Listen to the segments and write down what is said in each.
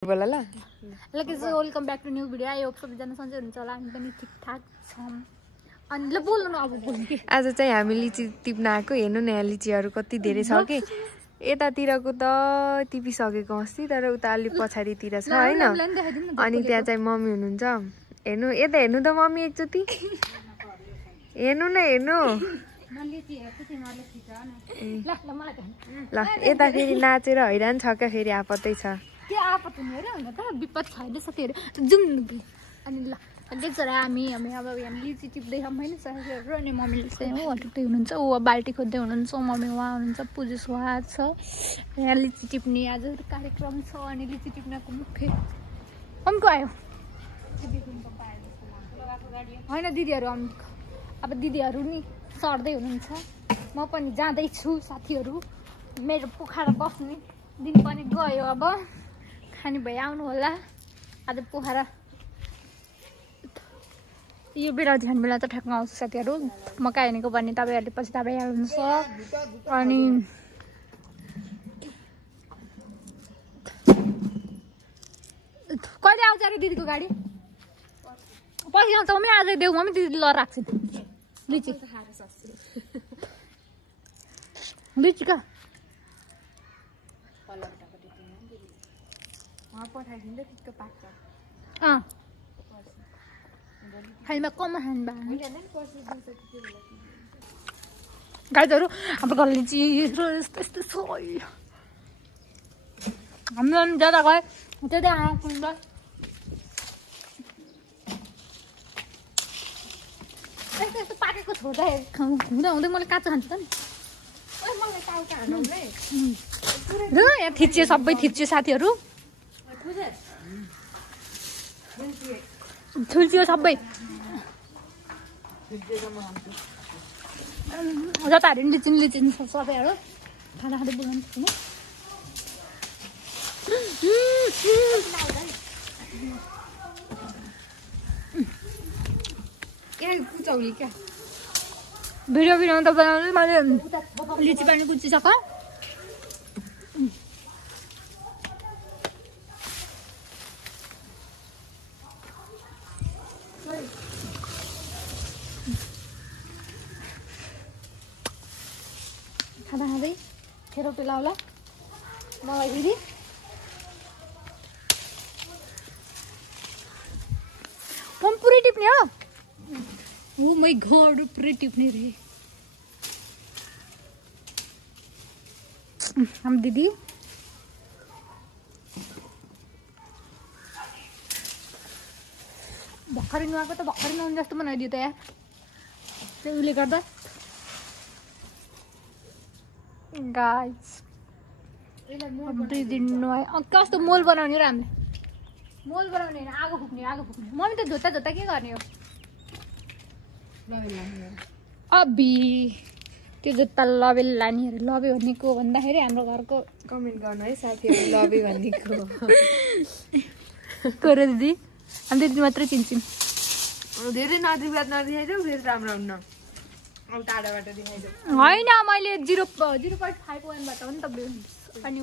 बोला ल ल guys welcome back to new video. I hope सबैजना सन्चै हुनुहुन्छ होला, हामी पनि ठिकठाक छौँ। अनि ल बोल्नु न अब बोल्नु के। आज चाहिँ हामी लिची टिप्न आएको। हेर्नु न यहाँ लिचीहरू कति धेरै छ कि यतातिरको त टिपिसकेको अस्ति, तर उता अलिक पछाडितिर छ होइन। अनि त्यहाँ चाहिँ मम्मी हुनुहुन्छ। हेर्नु यता हेर्नु त मम्मी एकचोटि हेर्नु न हेर्नु। ल यता फेरि नाचेर हैरान छ क्या, फेरि आपतै छ। के आपत हुने अरे होइन त, विपद छैन साथीहरू जुम। अनि ल देख्छ र हामी अब यहाँ लिची टिप्दैछौँ होइन साथीहरू। अनि मम्मीले चाहिँ हो टिप्दै हुनुहुन्छ, ऊ बाल्टी खोज्दै हुनुहुन्छ, मम्मी उहाँ हुनुहुन्छ, पुजेस उहाँ छ। यहाँ लिची टिप्ने आज कार्यक्रम छ। अनि लिची टिप्नको मुख्य कमको आयो होइन दिदीहरू आउनु। अब दिदीहरू नि सर्दै हुनुहुन्छ, म पनि जाँदैछु साथीहरू। मेरो पोखरा बस्ने दिन पनि गयो, अब खाने भए आउनु होला। आज पोखरा यो बेला ध्यान बेला त ठ्याक्क आउँछ साथीहरू। मकै हानेको भने तपाईँहरूले पछि तपाईँ हाल्नुहुन्छ। अनि कहिले आउँछ अरे दिदीको गाडी? पछि आउँछ मम्मी, आजै देऊ मम्मी, दिदी ल राख्छु लिची लिची कहाँ खाइमा कम खानु गाडीहरू हाम्रो घर लिची यस्तो यस्तो छ। हाम्रो ज्यादा गयो त्यतै आएको हुन्छ। यस्तो यस्तो पाकेको छोड्दा हुँदा हुँदै मैले काँचो खान्छु त नि। यहाँ थिच्यो, सबै थिच्यो साथीहरू, थुल्चियो सबै। जताहरू नि लिचिन लिचिन सबैहरू खाँदा खाँदै बोलाउनु छैन। कुचाउली क्या भिडियो बनाउनु त बनाउँदै मैले लिची पनि कुचिसक्यो। खाँदा खाँदै खेरो पेलाउला मलाई दिदी। म पुरै टिप्ने हो। ओ माई गॉड, पुरै टिप्ने रे हम दिदी। भर्खरै नुहाएको त भर्खरै नुहाउनु जस्तो बनाइदियो त यार, त्यो उसले गर्दा। गाइस दिदी नुहाए कस्तो मोल बनाउने र हामीले। मोल बनाउने होइन, आगो फुक्ने आगो फुक्ने। मम्मी त धोता धोता के गर्ने हो? अबी त्यो जुत्ता लबेल लाने अरे। लबे भनेको भन्दाखेरि हाम्रो घरको कमेन्ट गर्नु है साथीहरू, लबे भनेको को रे दिदी? हामी दिदी मात्रै चिन्छौँ। धेरै नजिकबाट नदेखाइदेऊ, फेरि राम्रो हुन्न। अब टाढाबाट देखाइदेऊ। होइन मैले 0.51बाट हो नि त। अनि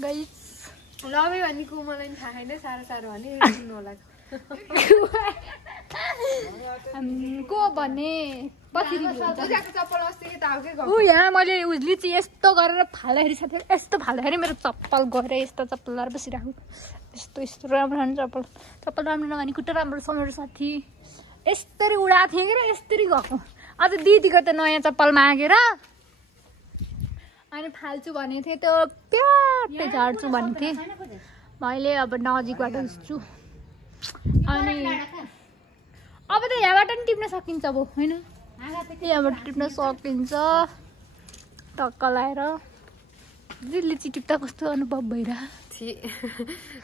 गाइस लबे भनेको मलाई नि थाहा छैन, साह्रो साह्रो भने सुन्नु होला को भने पछि चप्पल अस्ति के ताउ के ऊ यहाँ मैले लिची यस्तो गरेर फाल्दाखेरि साथी, यस्तो फाल्दाखेरि मेरो चप्पल गएर यस्तो चप्पल लगाएर बसिरहेको। यस्तो यस्तो राम्रो राम्रो चप्पल चप्पल राम्रो नभने खुट्टा राम्रो छ मेरो साथी। यस्तरी उडाएको थिएँ कि र यस्तरी गएको। अझ दिदीको त नयाँ चप्पल मागेर अनि फाल्छु भनेको थिएँ, त्यो प्याटै झार्छु भनेको थिएँ। मैले अब नजिकबाट हिँड्छु। अनि अब त यहाँबाट नि टिप्न सकिन्छ अब होइन, यहाँबाट टिप्न सकिन्छ टक्क लाएर। लिची टिप्दा कस्तो अनुभव भइरहेको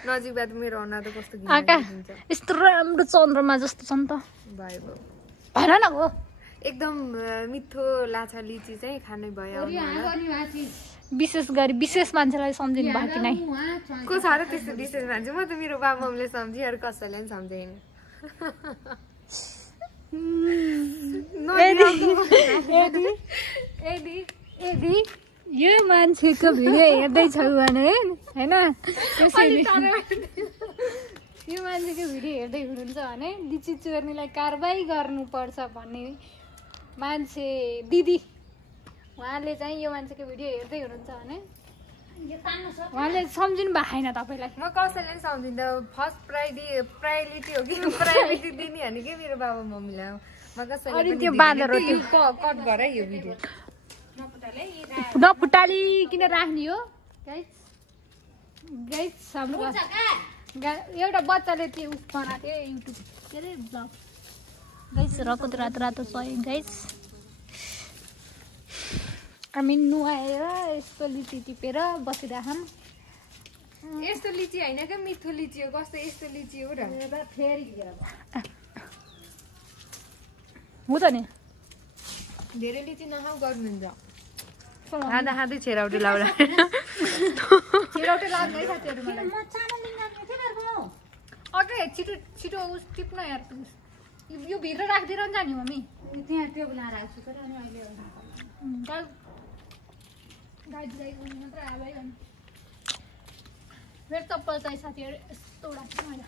नजिकबाट मेरो अनुहार त कस्तो आकाश यस्तो राम्रो चन्द्रमा जस्तो छ नि त भयो भन न हो। एकदम मिठो लाछा लिची चाहिँ खानै भयो। विशेष गरी विशेष मान्छेलाई सम्झिनु भयो कि नै? को छ र त्यस्तो विशेष मान्छे? म त मेरो बाबाले सम्झेँ, अरू कसैले पनि सम्झेन। यो मान्छेको भिडियो हेर्दैछौ भने होइन यो मान्छेको भिडियो हेर्दै हुनुहुन्छ भने लिची चोर्नेलाई कारबाही गर्नुपर्छ भन्ने मान्छे दिदी उहाँले चाहिँ यो मान्छेको भिडियो हेर्दै हुनुहुन्छ भने उहाँले सम्झिनु भएको छैन तपाईँलाई। म कसैले पनि सम्झिँदा फर्स्ट प्रायोरिटी हो कि प्रायोरिटी दिने भने के मेरो बाबा मम्मीलाई म कसैले अनि त्यो बाँदर कट गर है यो भिडियो नफुटाली किन राख्ने हो गाइस हाम्रो एउटा बच्चाले त्यो उस बनाएको थियो युट्युब के अरे ब्लग गाइस रकत रातो रातो छ गाइस हामी नुहाएर यस्तो लिची टिपेर बसिरहेछौँ। यस्तो लिची होइन क्या मिठो लिची हो कस्तो यस्तो लिची हो र हो त नि धेरै लिची नखाउ गर्नुहुन्छ खाँदा खाँदै छेराउटी लाउला छेराउटी लाग्ने है साथीहरू मलाई अझै छिटो छिटो उस टिप्न यार यो भित्र राखिदिएर नि जाने मम्मी त्यहाँ टेबल राख्छु तर अनि अहिले फेरि चप्पल चाहिँ साथीहरू यस्तो उडाएको थिएँ मैले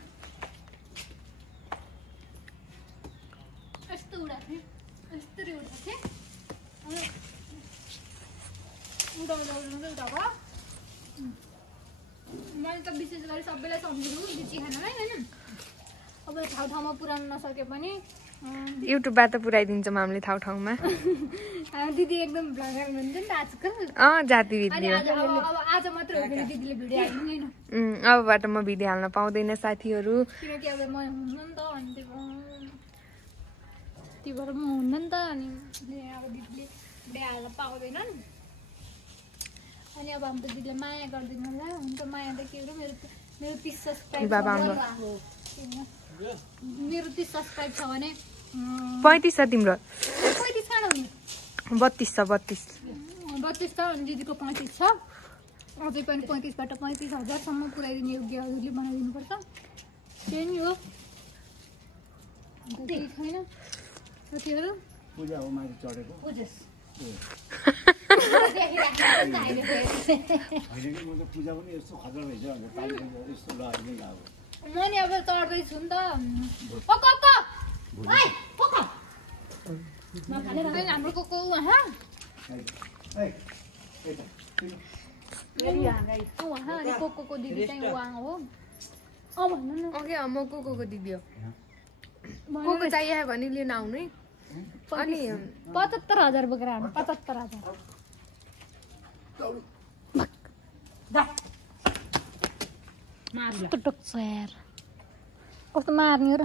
यस्तो उडाएको थिएँ यस्तरी उडाएको थिएँ उडाउँदा उडाएको मैले त विशेष गरी सबैलाई सम्झिनु लिची खानालाई होइन अब ठाउँ ठाउँमा पुऱ्याउनु नसके पनि युट्युबबाट पुऱ्याइदिन्छौँ हामीले ठाउँ ठाउँमा दिदी एकदम भ्लगर हुनुहुन्छ नि त आजकल जाति अनि भिडियो आज मात्र हो भने दिदीले भिडियो हाल्नु होइन अबबाट म भिडियो हाल्न पाउँदैन साथीहरू किनकि अब म हुन्न नि त अनि त्यही भएर म हुन्न नि त अनि अब दिदीले भिडियो हाल्न पाउँदैनन् अनि अब हाम्रो दिदीले माया गरिदिनु होला हुन्छ माया त के हो मेरो 30 सब्सक्राइब मेरो 30 सब्सक्राइब छ भने 35 छ तिम्रो 35 कहाँ हुने 32 छ 32 छ अनि दिदीको 35 छ अझै पनि 35बाट 35,000सम्म पुऱ्याइदिने योग्य हजुरले बनाइदिनुपर्छ त्यही नि हो केही छैन साथीहरू पूजा हो माथि चढेको पूजा पनि यस्तो खतरा रहेछ यस्तो लगाएर लाग्यो म नि अब चढ्दैछु नि त हाम्रो को उहाँ अनि को दिदी चाहिँ उहाँ हो भन्नु न ओके म को दिदी हो को चाहियो भने लिन आउनु है अनि 75,000 बोकेर आउनु 75,000 कस्तो टोक्छ यार कस्तो मार्ने हो र